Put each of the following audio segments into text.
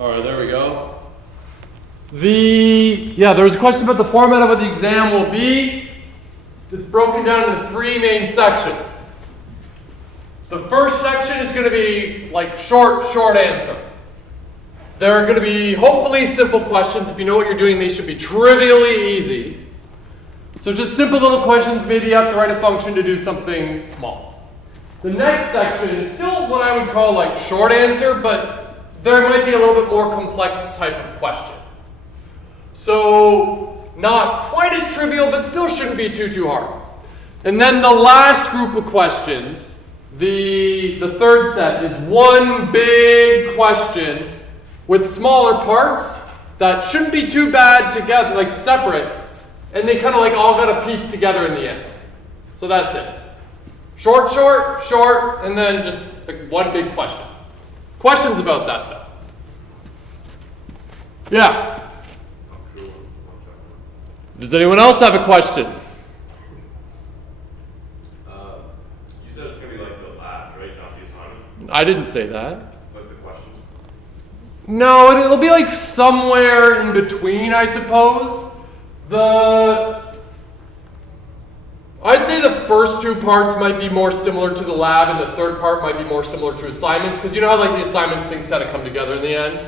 All right, there we go. There was a question about the format of what the exam will be. It's broken down into 3 main sections. The first section is going to be like short answer. There are going to be hopefully simple questions. If you know what you're doing, they should be trivially easy. So just simple little questions. Maybe you have to write a function to do something small. The next section is still what I would call like short answer, but there might be a little bit more complex type of question. So not quite as trivial, but still shouldn't be too hard. And then the last group of questions, the third set, is one big question with smaller parts that shouldn't be too bad together, like separate, and they kind of like all got to piece together in the end. So that's it. Short, and then just like one big question. Questions about that though? Yeah. Does anyone else have a question? You said it's going to be like the lab, right? Not the assignment? I didn't say that. Like the questions? No, it'll be like somewhere in between, I suppose. I'd say the first 2 parts might be more similar to the lab, and the third part might be more similar to assignments, because you know how like the assignments things kind of come together in the end?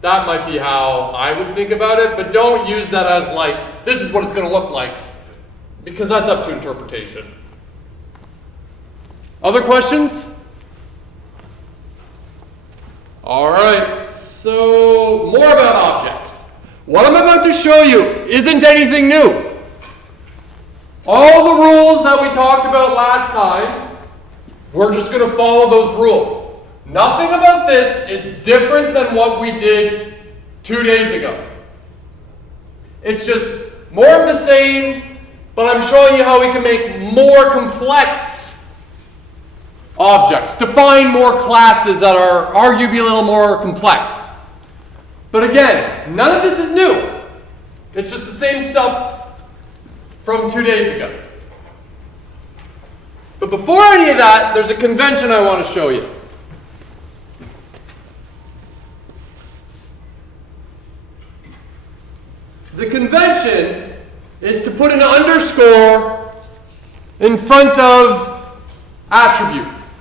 That might be how I would think about it, but don't use that as like, this is what it's going to look like, because that's up to interpretation. Other questions? All right, so more about objects. What I'm about to show you isn't anything new. All the rules that we talked about last time, we're just going to follow those rules. Nothing about this is different than what we did 2 days ago. It's just more of the same, but I'm showing you how we can make more complex objects, define more classes that are arguably a little more complex. But again, none of this is new. It's just the same stuff from 2 days ago. But before any of that, there's a convention I want to show you. The convention is to put an underscore in front of attributes.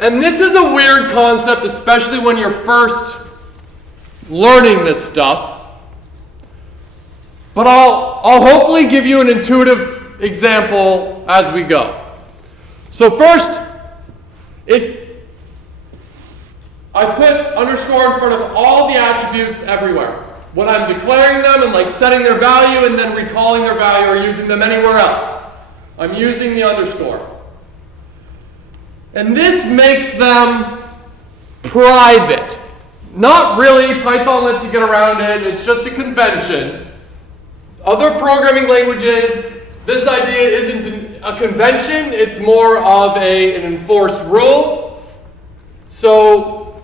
And this is a weird concept, especially when you're first learning this stuff. But I'll hopefully give you an intuitive example as we go. So first, I put underscore in front of all the attributes everywhere. When I'm declaring them and like setting their value and then recalling their value or using them anywhere else, I'm using the underscore. And this makes them private. Not really, Python lets you get around it, it's just a convention. Other programming languages, this idea isn't a convention, it's more of an enforced rule. So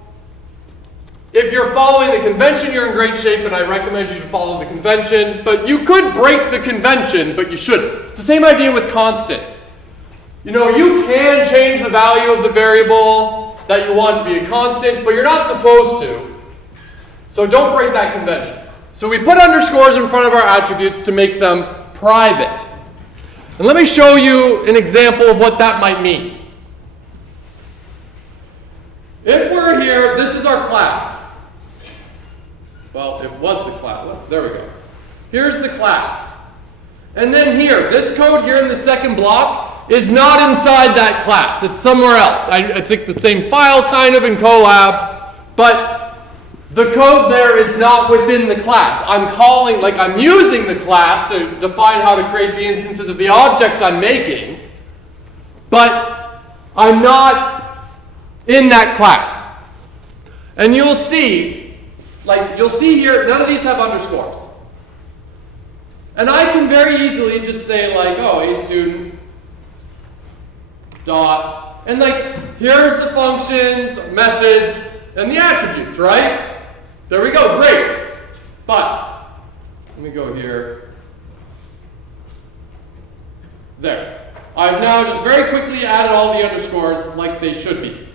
if you're following the convention, you're in great shape, and I recommend you to follow the convention. But you could break the convention, but you shouldn't. It's the same idea with constants. You know, you can change the value of the variable that you want to be a constant, but you're not supposed to. So don't break that convention. So we put underscores in front of our attributes to make them private. And let me show you an example of what that might mean. If we're here, this is our class. Well, it was the class. There we go. Here's the class. And then here, this code here in the second block is not inside that class. It's somewhere else. It's like the same file kind of in Colab, but the code there is not within the class. I'm using the class to define how to create the instances of the objects I'm making, but I'm not in that class. And you'll see here, none of these have underscores. And I can very easily just say like, oh, a student dot, and like, here's the functions, methods, and the attributes, right? There we go, great. But, let me go here. There. I've now just very quickly added all the underscores like they should be.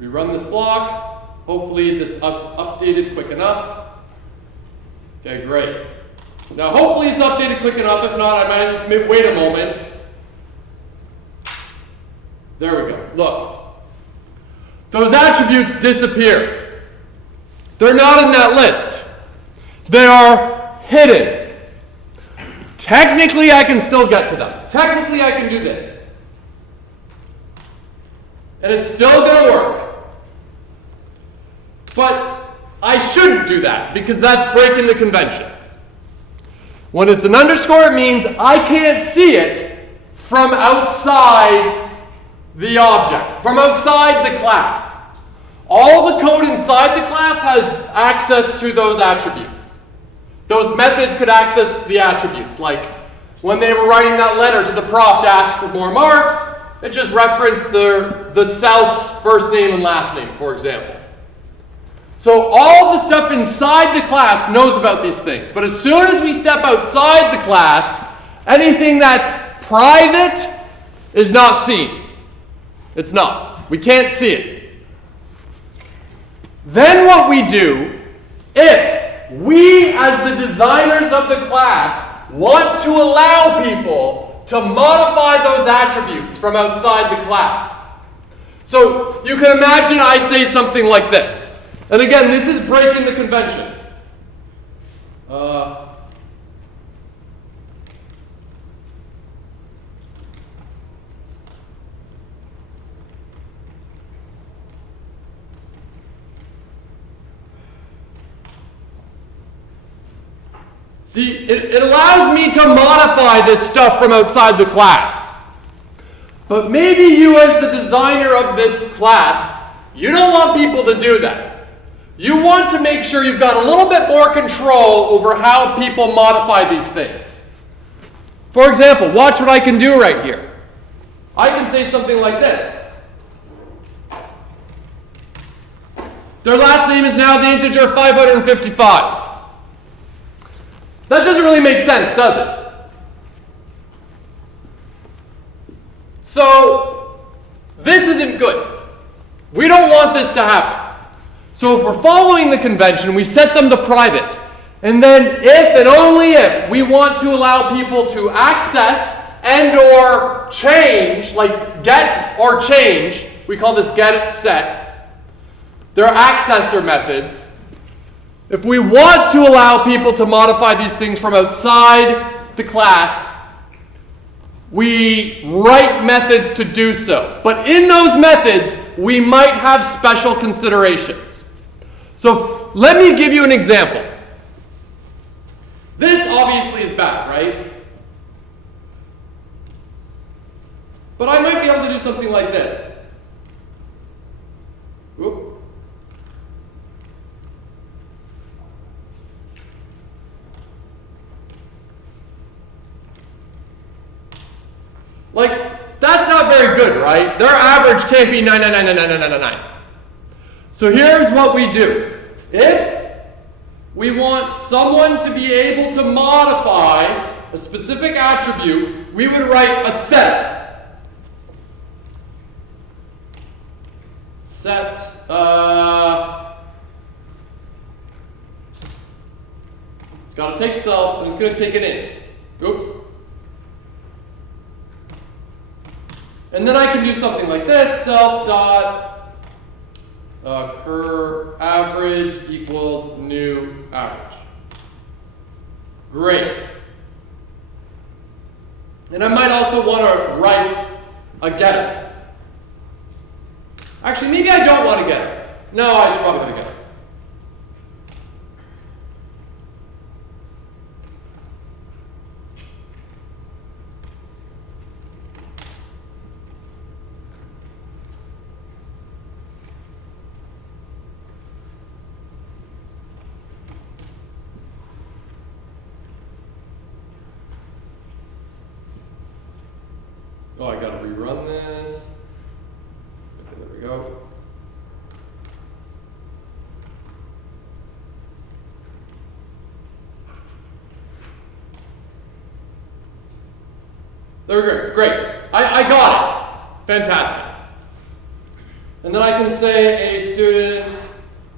Rerun this block. Hopefully this is updated quick enough. Okay, great. Now hopefully it's updated quick enough. If not, I might have to wait a moment. There we go. Look. Those attributes disappear. They're not in that list. They are hidden. Technically, I can still get to them. Technically, I can do this. And it's still going to work. But I shouldn't do that because that's breaking the convention. When it's an underscore, it means I can't see it from outside the object, from outside the class. All the code inside the class has access to those attributes. Those methods could access the attributes, like when they were writing that letter to the prof to ask for more marks, it just referenced the self's first name and last name, for example. So all the stuff inside the class knows about these things. But as soon as we step outside the class, anything that's private is not seen. It's not. We can't see it. Then what we do, if we as the designers of the class want to allow people to modify those attributes from outside the class. So you can imagine I say something like this. And again, this is breaking the convention. See, it allows me to modify this stuff from outside the class. But maybe you as the designer of this class, you don't want people to do that. You want to make sure you've got a little bit more control over how people modify these things. For example, watch what I can do right here. I can say something like this. Their last name is now the integer 555. That doesn't really make sense, does it? So, this isn't good. We don't want this to happen. So if we're following the convention, we set them to private. And then if and only if we want to allow people to access and or change, like get or change, we call this get set, they're accessor methods. If we want to allow people to modify these things from outside the class, we write methods to do so. But in those methods, we might have special considerations. So let me give you an example. This obviously is bad, right? But I might be able to do something like this. Oop. Like, that's not very good, right? Their average can't be 9999999. So here's what we do. If we want someone to be able to modify a specific attribute, we would write a set. Set, it's got to take self, and it's going to take an int. Oops. And then I can do something like this, self dot cur average equals new average. Great. And I might also want to write a getter. Actually, maybe I don't want to getter. No, I should probably have a getter. Oh, I gotta rerun this. Okay, there we go. There we go. Great. I got it. Fantastic. And then I can say a student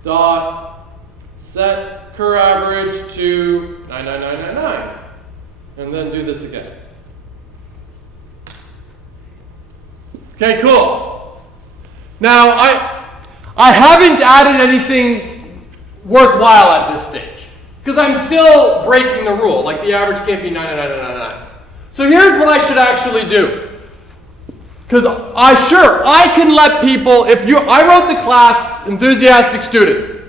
dot set cur average to 99999. And then do this again. Okay, cool. Now, I haven't added anything worthwhile at this stage, because I'm still breaking the rule, like the average can't be 99999. So here's what I should actually do. Because I can let people, I wrote the class enthusiastic student.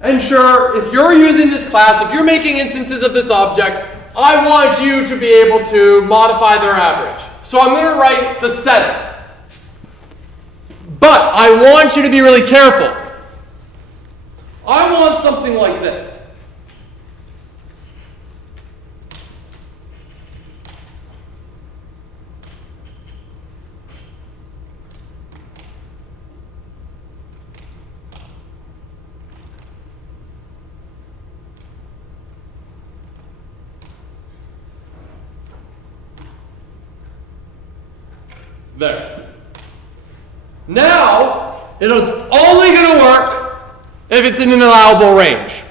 And sure, if you're using this class, if you're making instances of this object, I want you to be able to modify their average. So I'm going to write the setter. But I want you to be really careful. I want something like this. There. Now, it is only going to work if it's in an allowable range.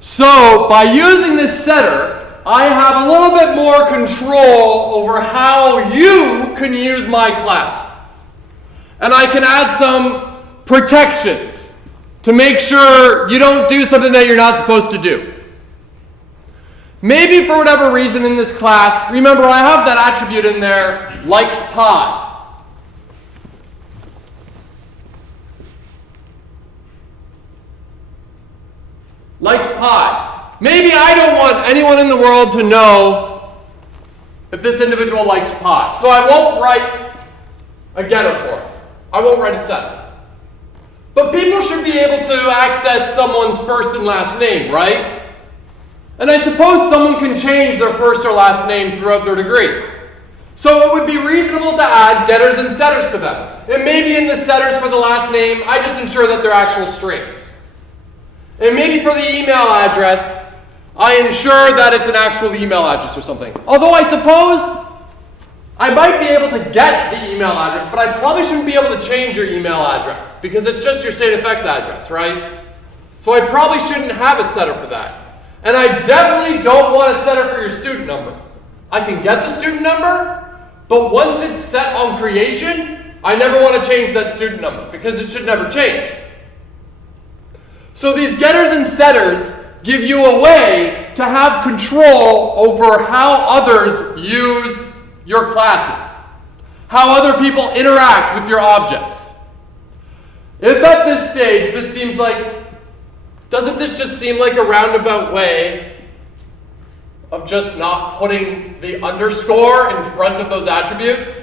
So, by using this setter, I have a little bit more control over how you can use my class. And I can add some protections to make sure you don't do something that you're not supposed to do. Maybe for whatever reason in this class, remember I have that attribute in there, likes pi. Likes pi. Maybe I don't want anyone in the world to know if this individual likes pi. So I won't write a getter for it. I won't write a setter. But people should be able to access someone's first and last name, right? And I suppose someone can change their first or last name throughout their degree. So it would be reasonable to add getters and setters to them. And maybe in the setters for the last name, I just ensure that they're actual strings. And maybe for the email address, I ensure that it's an actual email address or something. Although I suppose I might be able to get the email address, but I probably shouldn't be able to change your email address because it's just your StateFX address, right? So I probably shouldn't have a setter for that. And I definitely don't want a setter for your student number. I can get the student number, but once it's set on creation, I never want to change that student number because it should never change. So these getters and setters give you a way to have control over how others use your classes, how other people interact with your objects. If at this stage this seems like, doesn't this just seem like a roundabout way of just not putting the underscore in front of those attributes?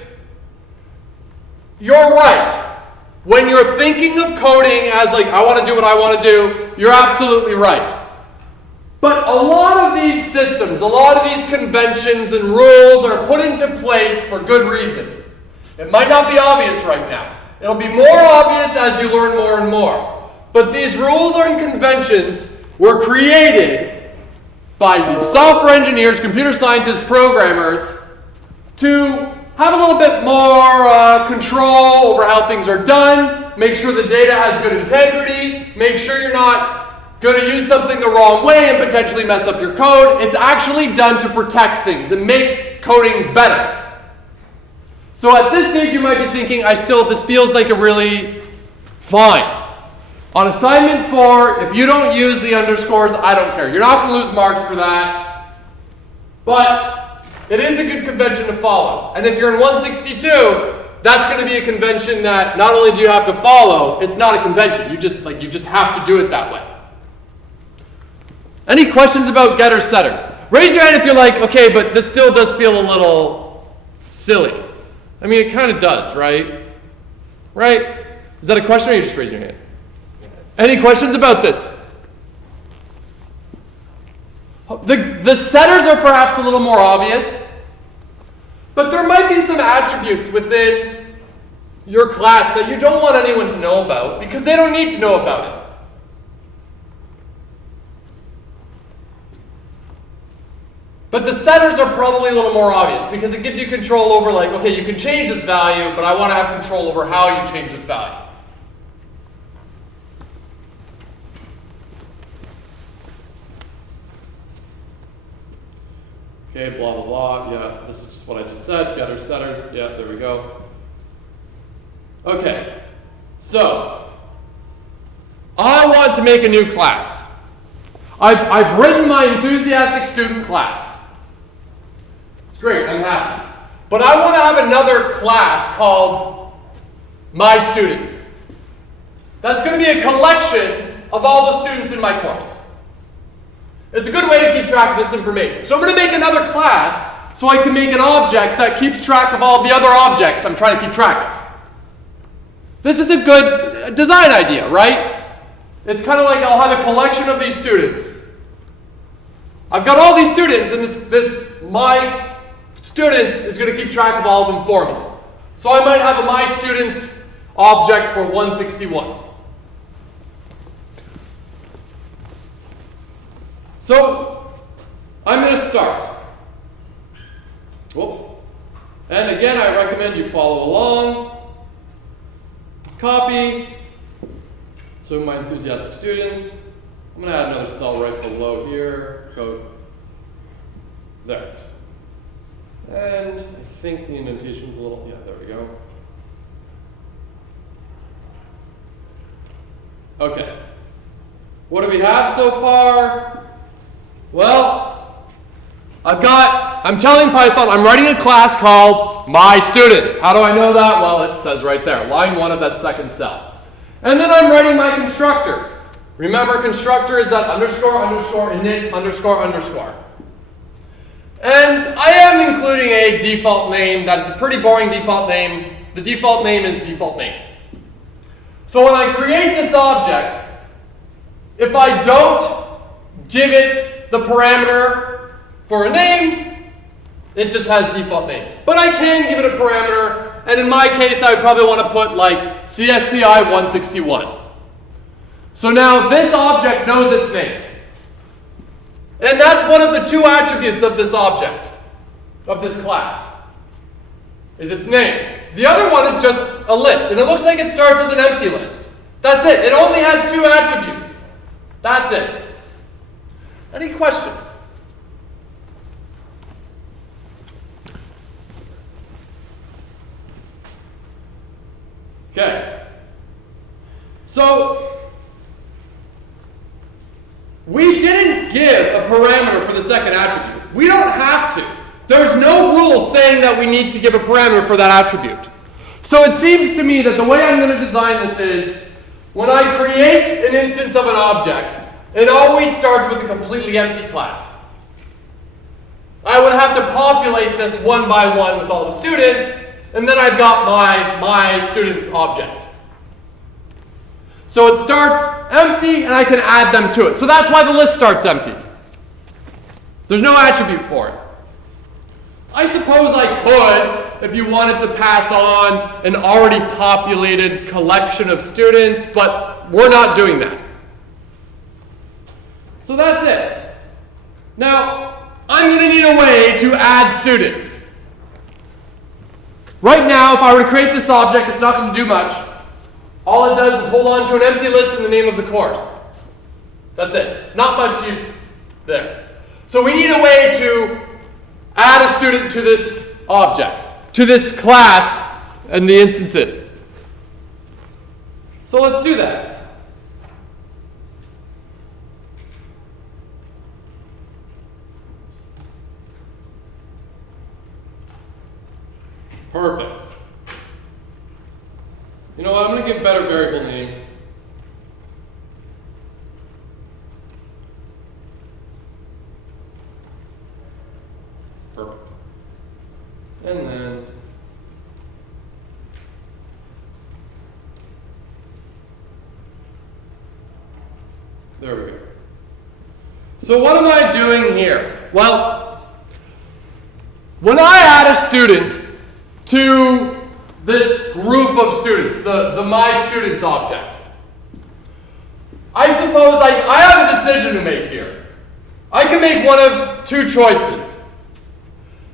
You're right. When you're thinking of coding as like, I want to do what I want to do, you're absolutely right. But a lot of these systems, a lot of these conventions and rules are put into place for good reason. It might not be obvious right now. It'll be more obvious as you learn more and more. But these rules and conventions were created by the software engineers, computer scientists, programmers to have a little bit more control over how things are done, make sure the data has good integrity, make sure you're not going to use something the wrong way and potentially mess up your code. It's actually done to protect things and make coding better. So at this stage you might be thinking, this feels like a really fine. On assignment 4, if you don't use the underscores, I don't care. You're not going to lose marks for that. But it is a good convention to follow. And if you're in 162, that's going to be a convention that not only do you have to follow, it's not a convention. You just have to do it that way. Any questions about getters, setters? Raise your hand if you're like, okay, but this still does feel a little silly. I mean, it kind of does, right? Right? Is that a question or you just raise your hand? Any questions about this? The setters are perhaps a little more obvious, but there might be some attributes within your class that you don't want anyone to know about because they don't need to know about it. But the setters are probably a little more obvious because it gives you control over like, okay, you can change this value, but I want to have control over how you change this value. Okay, blah, blah, blah. Yeah, this is just what I just said. Getters, setters. Yeah, there we go. Okay, so I want to make a new class. I've written my enthusiastic student class. It's great, I'm happy. But I want to have another class called My Students. That's going to be a collection of all the students in my course. It's a good way to keep track of this information. So I'm going to make another class so I can make an object that keeps track of all the other objects I'm trying to keep track of. This is a good design idea, right? It's kind of like I'll have a collection of these students. I've got all these students, and my students is going to keep track of all of them for me. So I might have a my students object for 161. So I'm going to start. Whoop. And again, I recommend you follow along. Copy. So my enthusiastic students. I'm going to add another cell right below here. Code. There. And I think the indentation's a little, yeah, there we go. Okay. What do we have so far? Well, I'm telling Python, I'm writing a class called My Students. How do I know that? Well, it says right there, line 1 of that second cell. And then I'm writing my constructor. Remember, constructor is that underscore, underscore, init, underscore, underscore. And I am including a default name that is a pretty boring default name. The default name is default name. So when I create this object, if I don't give it the parameter for a name, it just has default name. But I can give it a parameter, and in my case, I would probably want to put like CSCI161. So now this object knows its name. And that's one of the two attributes of this object, of this class, is its name. The other one is just a list, and it looks like it starts as an empty list. That's it. It only has two attributes. That's it. Any questions? Okay. So, we didn't give a parameter for the second attribute. We don't have to. There's no rule saying that we need to give a parameter for that attribute. So it seems to me that the way I'm going to design this is, when I create an instance of an object, it always starts with a completely empty class. I would have to populate this one by one with all the students, and then I've got my students object. So it starts empty, and I can add them to it. So that's why the list starts empty. There's no attribute for it. I suppose I could, if you wanted to pass on an already populated collection of students, but we're not doing that. So that's it. Now, I'm going to need a way to add students. Right now, if I were to create this object, it's not going to do much. All it does is hold on to an empty list in the name of the course. That's it. Not much use there. So we need a way to add a student to this object, to this class and the instances. So let's do that. Perfect. You know what, I'm going to give better variable names. Perfect. And then there we go. So what am I doing here? Well, when I add a student to this group of students, the My Students object, I suppose I have a decision to make here. I can make one of two choices.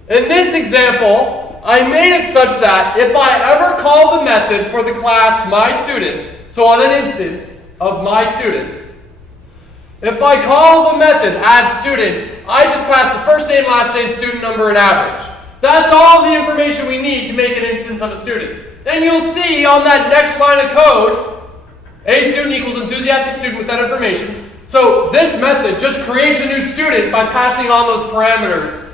In this example, I made it such that if I ever call the method for the class My Student, so on an instance of My Students, If I call the method add student, I just pass the first name, last name, student number, and average. That's all the information we need to make an instance of a student. And you'll see on that next line of code, a student equals enthusiastic student with that information. So this method just creates a new student by passing on those parameters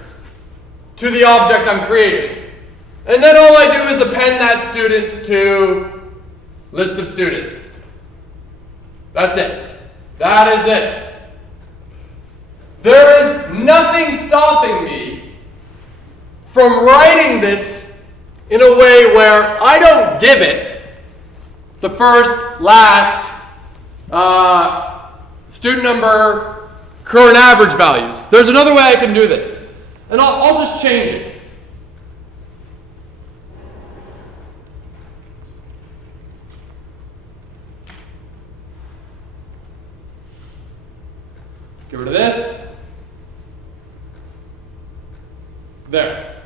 to the object I'm creating. And then all I do is append that student to list of students. That's it. That is it. There is nothing stopping me from writing this in a way where I don't give it the first, last, student number, current average values. There's another way I can do this. And I'll just change it. Get rid of this. There.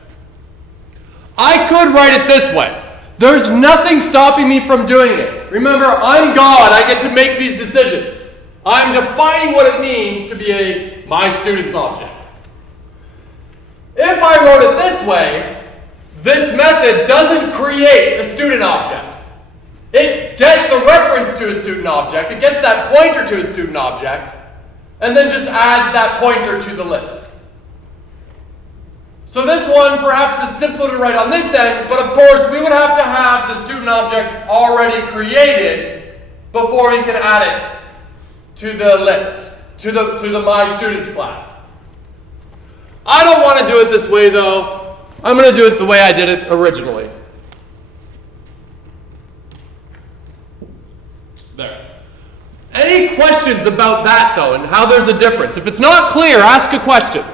I could write it this way. There's nothing stopping me from doing it. Remember, I'm God. I get to make these decisions. I'm defining what it means to be a my students object. If I wrote it this way, this method doesn't create a student object. It gets a reference to a student object. It gets that pointer to a student object. And then just adds that pointer to the list. So this one perhaps is simpler to write on this end, but of course we would have to have the student object already created before we can add it to the list, to the My Students class. I don't want to do it this way though. I'm going to do it the way I did it originally. There. Any questions about that, though, and how there's a difference? If it's not clear, ask a question.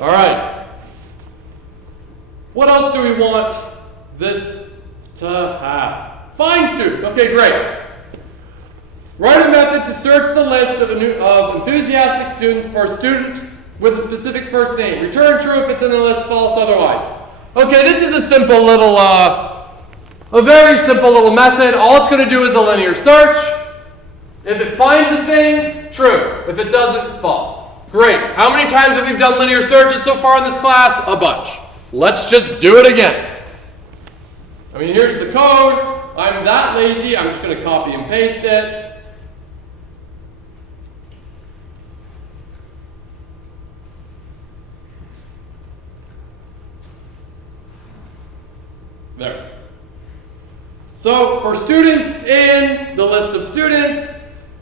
All right. What else do we want this to have? Find student. Okay, great. Write a method to search the list of enthusiastic students for a student with a specific first name. Return true if it's in the list, false otherwise. Okay, this is a simple little... a very simple little method. All it's going to do is a linear search. If it finds a thing, true. If it doesn't, false. Great. How many times have we done linear searches so far in this class? A bunch. Let's just do it again. I mean, here's the code. I'm that lazy. I'm just going to copy and paste it. There. So for students in the list of students,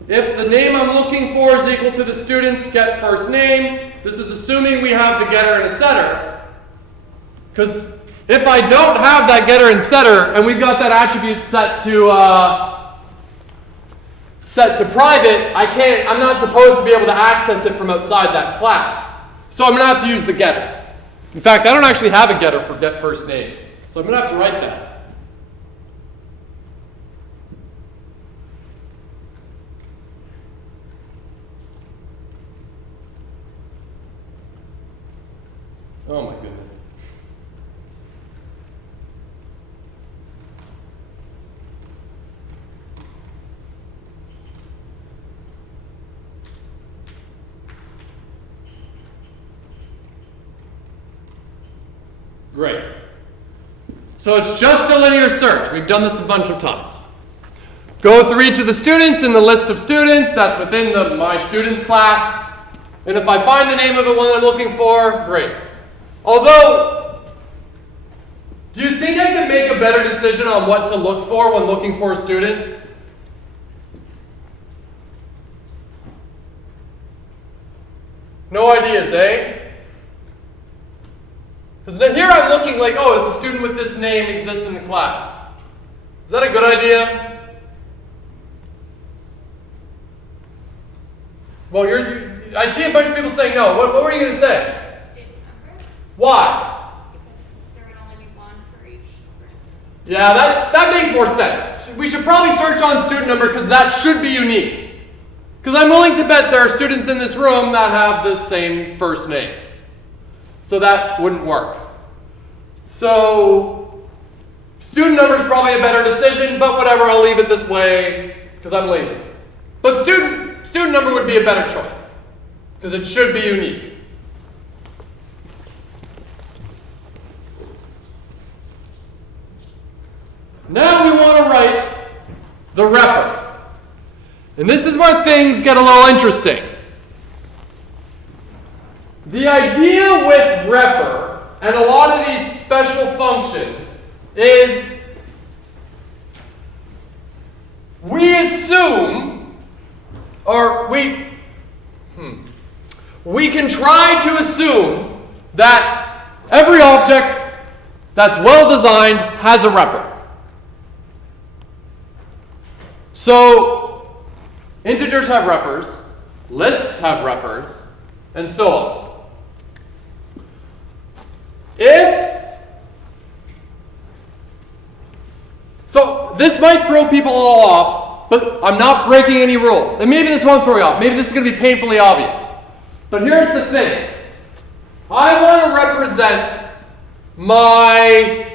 if the name I'm looking for is equal to the student's get first name, this is assuming we have the getter and a setter. Because if I don't have that getter and setter, and we've got that attribute set to private, I'm not supposed to be able to access it from outside that class. So I'm going to have to use the getter. In fact, I don't actually have a getter for get first name. So I'm going to have to write that. Oh my goodness. Great. So it's just a linear search. We've done this a bunch of times. Go through each of the students in the list of students. That's within the My Students class. And if I find the name of the one I'm looking for, great. Although, do you think I can make a better decision on what to look for when looking for a student? No ideas, eh? Because here I'm looking like, oh, does a student with this name exist in the class? Is that a good idea? Well, I see a bunch of people saying no. What were you going to say? Student number. Why? Because there would only be one for each person. Yeah, that makes more sense. We should probably search on student number because that should be unique. Because I'm willing to bet there are students in this room that have the same first name. So that wouldn't work. So Student number is probably a better decision, but whatever, I'll leave it this way because I'm lazy. But student number would be a better choice because it should be unique. Now we want to write the repr. And this is where things get a little interesting. The idea with repr and a lot of these special functions is we assume, or we can try to assume that every object that's well designed has a repr. So integers have reprs, lists have reprs, and so on. So this might throw people all off, but I'm not breaking any rules. And maybe this won't throw you off. Maybe this is going to be painfully obvious. But here's the thing. I want to represent my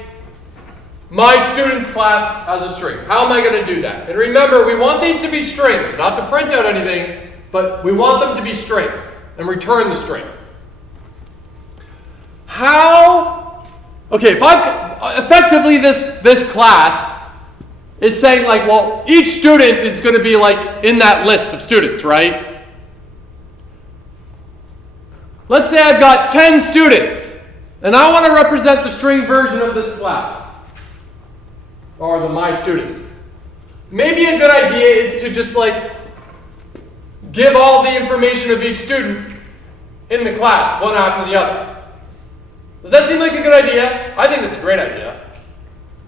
student's class as a string. How am I going to do that? And remember, we want these to be strings, not to print out anything, but we want them to be strings and return the string. Okay, if effectively this class is saying like, well, each student is going to be like in that list of students, right? Let's say I've got 10 students, and I want to represent the string version of this class, or my students. Maybe a good idea is to just like give all the information of each student in the class, one after the other. Does that seem like a good idea? I think that's a great idea.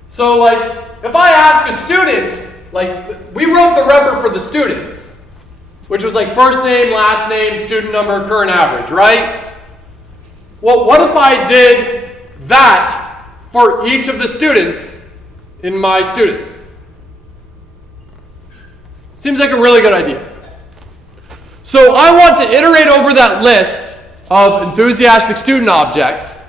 So like, if I ask a student, like, we wrote the repr for the students, which was like first name, last name, student number, current average, right? Well, what if I did that for each of the students in my students? Seems like a really good idea. So I want to iterate over that list of enthusiastic student objects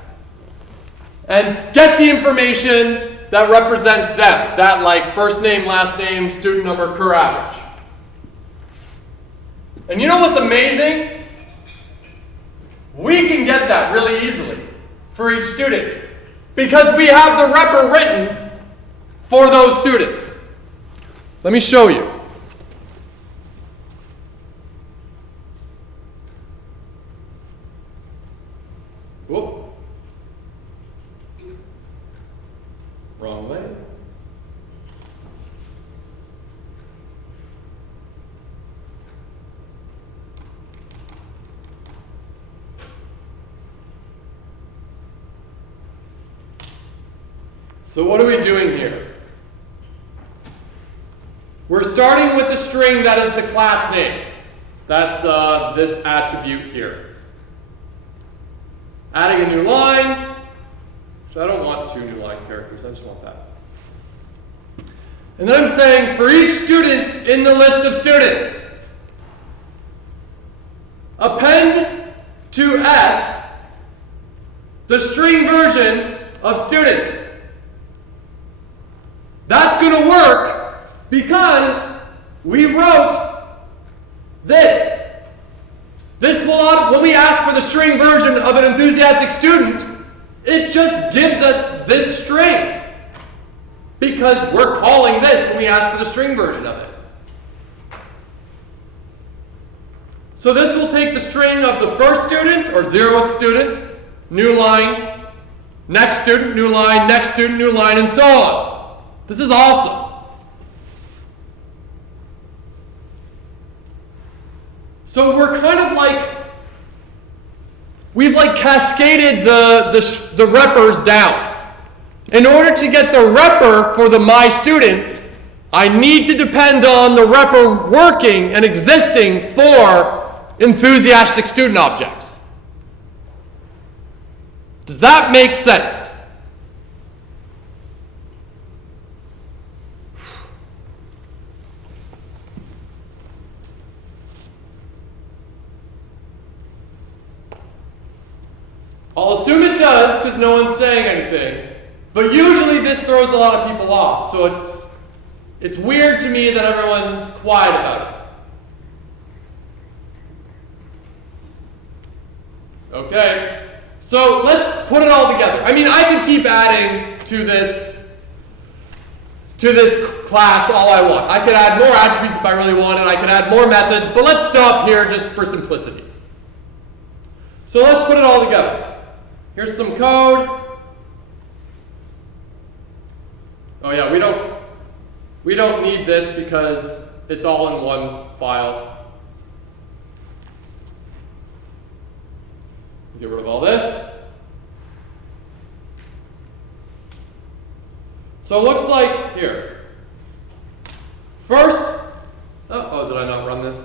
and get the information that represents them. That like first name, last name, student number, current average. And you know what's amazing? We can get that really easily for each student because we have the repr written for those students. Let me show you. Whoop. Wrong way. So what are we doing here? We're starting with the string that is the class name. That's this attribute here. Adding a new line, which I don't want 2 new line characters, I just want that. And then I'm saying for each student in the list of students, append to S the string version of student. That's going to work because we wrote this. This will, when we ask for the string version of an enthusiastic student, it just gives us this string because we're calling this when we ask for the string version of it. So this will take the string of the first student or 0th student, new line, next student, new line, next student, new line, and so on. This is awesome. So we're kind of like, we've like cascaded the reprs down. In order to get the repr for the my students, I need to depend on the repr working and existing for enthusiastic student objects. Does that make sense? I'll assume it does because no one's saying anything. But usually this throws a lot of people off, so it's weird to me that everyone's quiet about it. Okay, so let's put it all together. I mean, I could keep adding to this class all I want. I could add more attributes if I really wanted. I could add more methods, but let's stop here just for simplicity. So let's put it all together. Here's some code. Oh yeah, we don't need this because it's all in one file. Get rid of all this. So it looks like here. First, oh, did I not run this?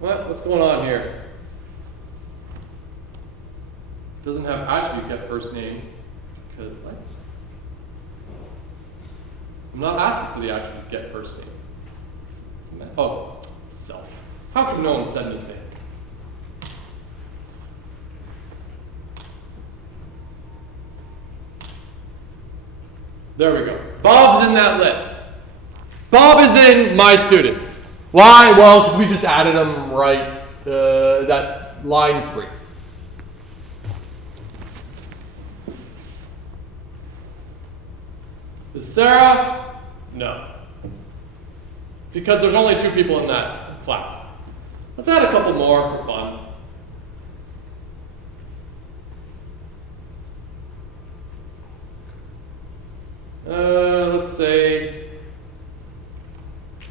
What's going on here? Doesn't have attribute get first name. Because what? I'm not asking for the attribute get first name. Oh, self. How come no one said anything? There we go. Bob's in that list. Bob is in my students. Why? Well, because we just added them right, that line 3. Is Sarah? No. Because there's only 2 people in that class. Let's add a couple more for fun. Let's say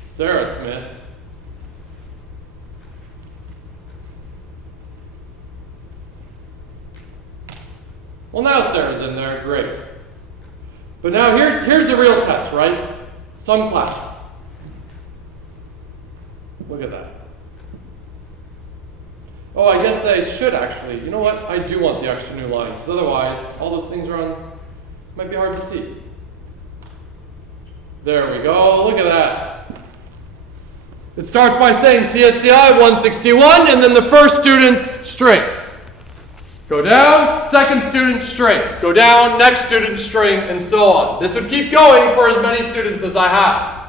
Sarah Smith. Well, now Sarah's in there, great. But now here's the real test, right? Some class. Look at that. Oh, I guess I should actually. You know what? I do want the extra new line, because otherwise, all those things are on, might be hard to see. There we go, look at that. It starts by saying CSCI161, and then the first student's string. Go down, second student string. Go down, next student string, and so on. This would keep going for as many students as I have.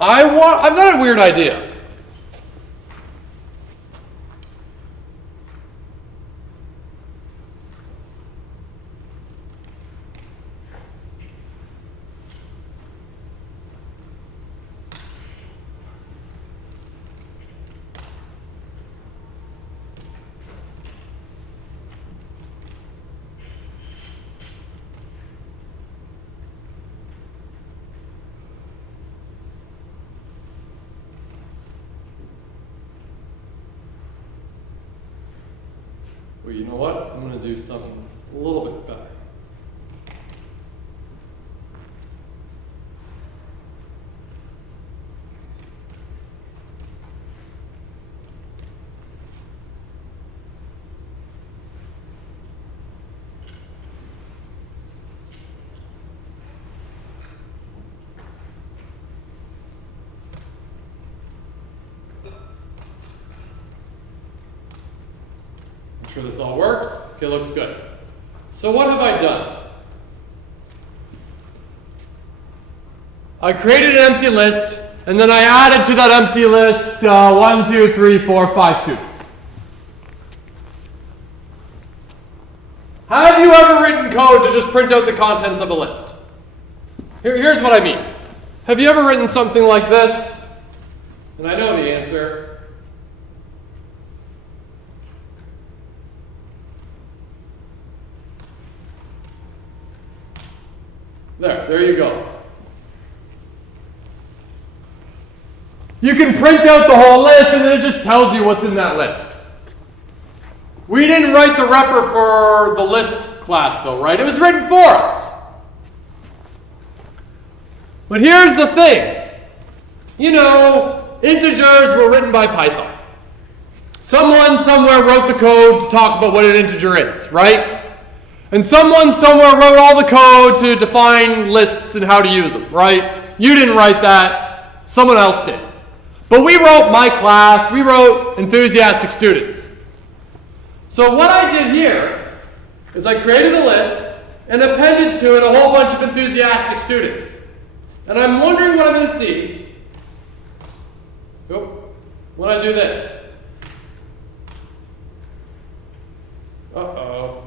I've got a weird idea. Well, you know what? I'm going to do something a little bit better. Sure this all works. Okay, looks good. So what have I done? I created an empty list, and then I added to that empty list 1, 2, 3, 4, 5 students. Have you ever written code to just print out the contents of a list? Here's what I mean. Have you ever written something like this? And I know the answer. There you go. You can print out the whole list and then it just tells you what's in that list. We didn't write the repr for the list class though, right? It was written for us. But here's the thing. You know, integers were written by Python. Someone somewhere wrote the code to talk about what an integer is, right? And someone somewhere wrote all the code to define lists and how to use them, right? You didn't write that. Someone else did. But we wrote my class, we wrote enthusiastic students. So what I did here is I created a list and appended to it a whole bunch of enthusiastic students. And I'm wondering what I'm going to see when I do this. Uh-oh.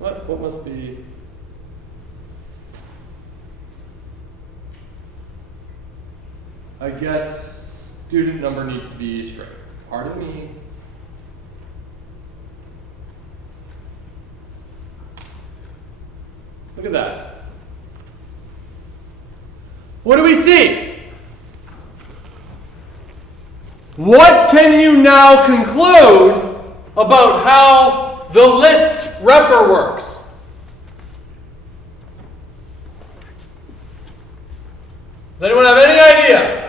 What must be... I guess student number needs to be straight. Pardon me. Look at that. What do we see? What can you now conclude about how the lists repr works? Does anyone have any idea?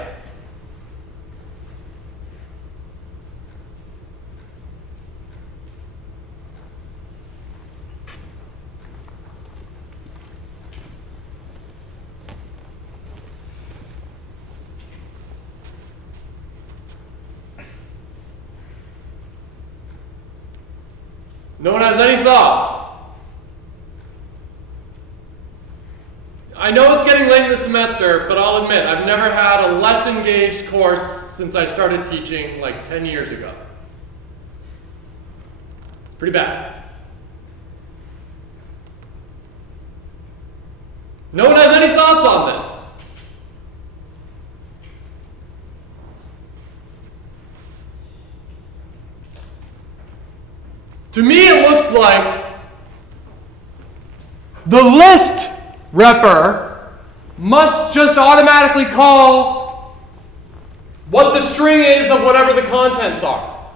No one has any thoughts? I know it's getting late in the semester, but I'll admit, I've never had a less engaged course since I started teaching like 10 years ago. It's pretty bad. No one has any thoughts on this? To me, it looks like the list repr must just automatically call what the string is of whatever the contents are.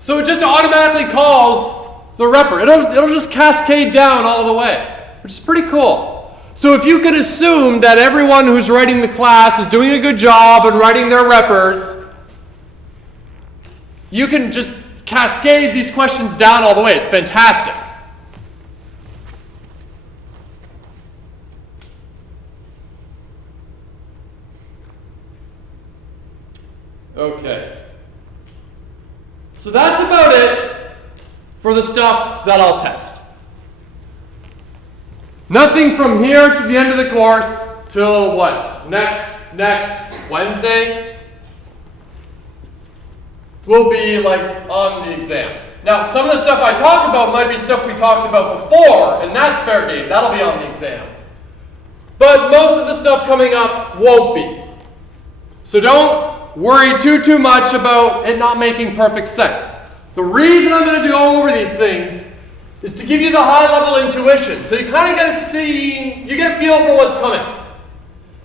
So it just automatically calls the repr. It'll just cascade down all the way, which is pretty cool. So if you could assume that everyone who's writing the class is doing a good job and writing their reprs, you can just cascade these questions down all the way. It's fantastic. Okay. So that's about it for the stuff that I'll test. Nothing from here to the end of the course till what? Next Wednesday? Will be like on the exam. Now, some of the stuff I talk about might be stuff we talked about before, and that's fair game. That'll be on the exam. But most of the stuff coming up won't be. So don't worry too much about it not making perfect sense. The reason I'm going to go over these things is to give you the high-level intuition. So you kind of get to see, you get a feel for what's coming.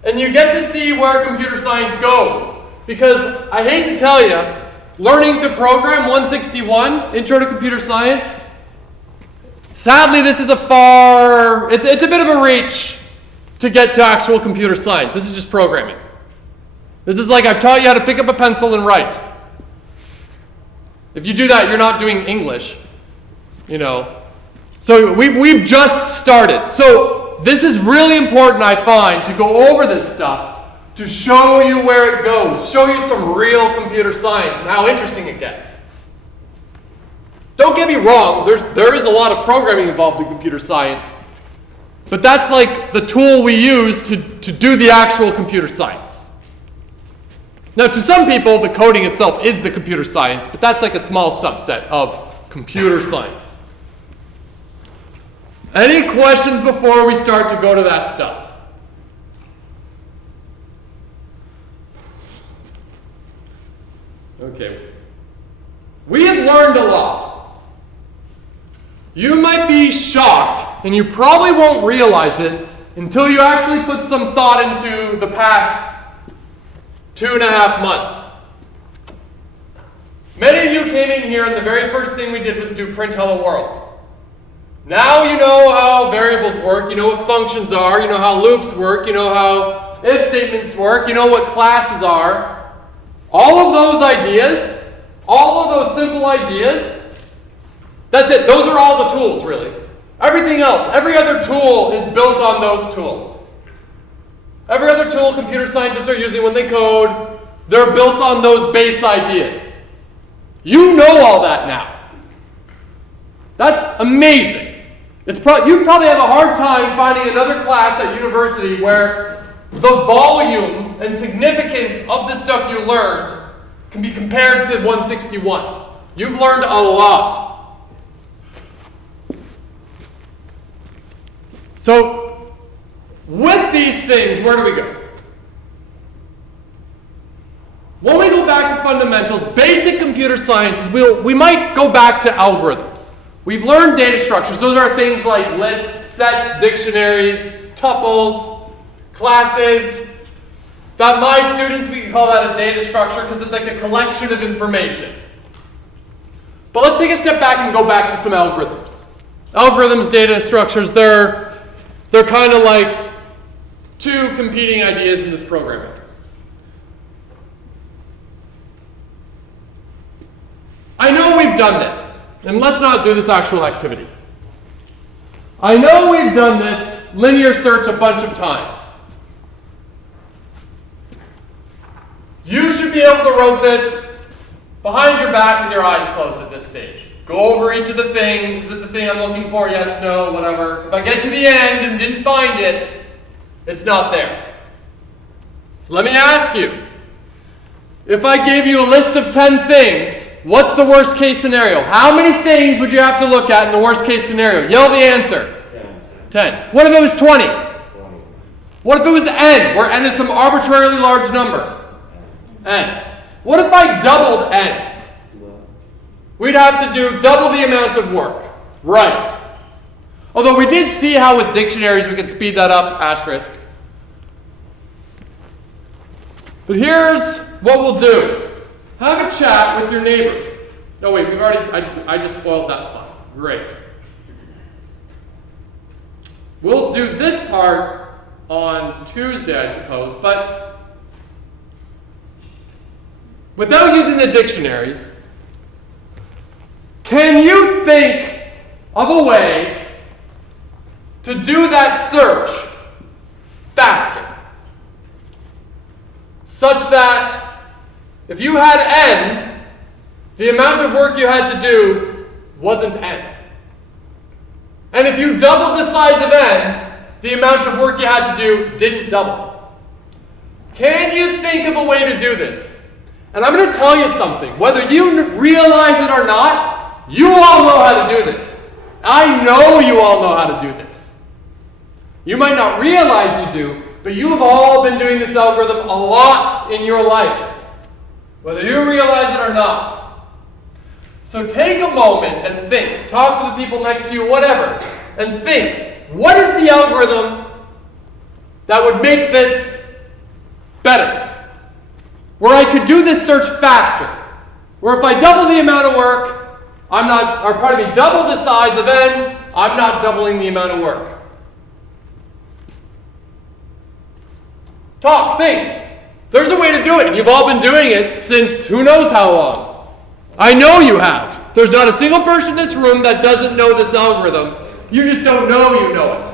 And you get to see where computer science goes. Because I hate to tell you, learning to program 161, Intro to Computer Science, sadly this is it's a bit of a reach to get to actual computer science. This is just programming. This is like I've taught you how to pick up a pencil and write. If you do that, you're not doing English, you know. So we've just started. So this is really important, I find, to go over this stuff, to show you where it goes, show you some real computer science and how interesting it gets. Don't get me wrong, there is a lot of programming involved in computer science, but that's like the tool we use to do the actual computer science. Now, to some people, the coding itself is the computer science, but that's like a small subset of computer science. Any questions before we start to go to that stuff? Okay. We have learned a lot. You might be shocked, and you probably won't realize it until you actually put some thought into the past 2.5 months. Many of you came in here, and the very first thing we did was do print hello world. Now you know how variables work, you know what functions are, you know how loops work, you know how if statements work, you know what classes are. All of those ideas, all of those simple ideas, that's it. Those are all the tools, really. Everything else, every other tool is built on those tools. Every other tool computer scientists are using when they code, they're built on those base ideas. You know all that now. That's amazing. You'd probably have a hard time finding another class at university where the volume and significance of the stuff you learned can be compared to 161. You've learned a lot. So, with these things, where do we go? When we go back to fundamentals, basic computer sciences, we might go back to algorithms. We've learned data structures. Those are things like lists, sets, dictionaries, tuples, classes. That my students, we can call that a data structure because it's like a collection of information. But let's take a step back and go back to some algorithms. Algorithms, data structures, they're kind of like two competing ideas in this programming. I know we've done this, and let's not do this actual activity. I know we've done this linear search a bunch of times. You should be able to write this behind your back with your eyes closed at this stage. Go over each of the things. Is it the thing I'm looking for? Yes, no, whatever. If I get to the end and didn't find it, it's not there. So let me ask you, if I gave you a list of 10 things, what's the worst case scenario? How many things would you have to look at in the worst case scenario? Yell the answer. 10. What if it was 20? What if it was n, where n is some arbitrarily large number? N. What if I doubled n? We'd have to do double the amount of work. Right. Although we did see how with dictionaries we could speed that up, asterisk. But here's what we'll do. Have a chat with your neighbors. No, wait, I just spoiled that fun. Great. We'll do this part on Tuesday, I suppose, but without using the dictionaries, can you think of a way to do that search faster? Such that if you had n, the amount of work you had to do wasn't n. And if you doubled the size of n, the amount of work you had to do didn't double. Can you think of a way to do this? And I'm going to tell you something. Whether you realize it or not, you all know how to do this. I know you all know how to do this. You might not realize you do, but you have all been doing this algorithm a lot in your life, whether you realize it or not. So take a moment and think. Talk to the people next to you, whatever, and think, what is the algorithm that would make this better? Where I could do this search faster. Where if I double the amount of work, double the size of n, I'm not doubling the amount of work. Talk, think. There's a way to do it, and you've all been doing it since who knows how long. I know you have. There's not a single person in this room that doesn't know this algorithm. You just don't know you know it.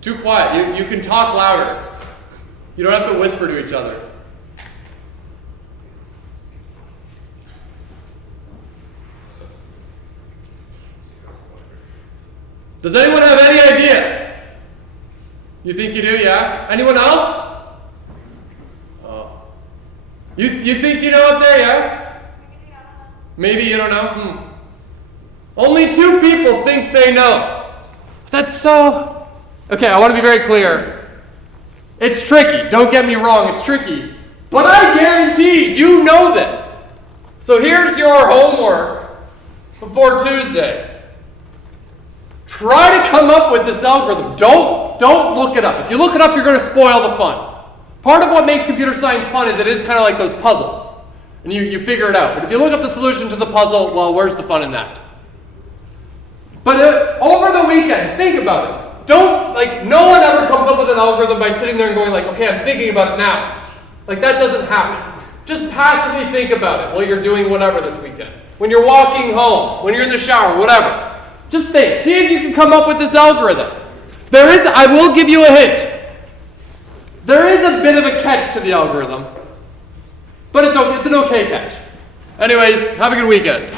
Too quiet. You can talk louder. You don't have to whisper to each other. Does anyone have any idea? You think you do, yeah? Anyone else? Oh. You think you know up there, yeah? Maybe you don't know? Only 2 people think they know. That's so... Okay, I want to be very clear. It's tricky. Don't get me wrong, it's tricky. But I guarantee you know this. So here's your homework before Tuesday. Try to come up with this algorithm. Don't look it up. If you look it up, you're going to spoil the fun. Part of what makes computer science fun is it is kind of like those puzzles. And you figure it out. But if you look up the solution to the puzzle, well, where's the fun in that? But over the weekend, think about it. No one ever comes up with an algorithm by sitting there and going like, okay, I'm thinking about it now. Like, that doesn't happen. Just passively think about it while you're doing whatever this weekend. When you're walking home, when you're in the shower, whatever. Just think. See if you can come up with this algorithm. I will give you a hint. There is a bit of a catch to the algorithm. But it's an okay catch. Anyways, have a good weekend.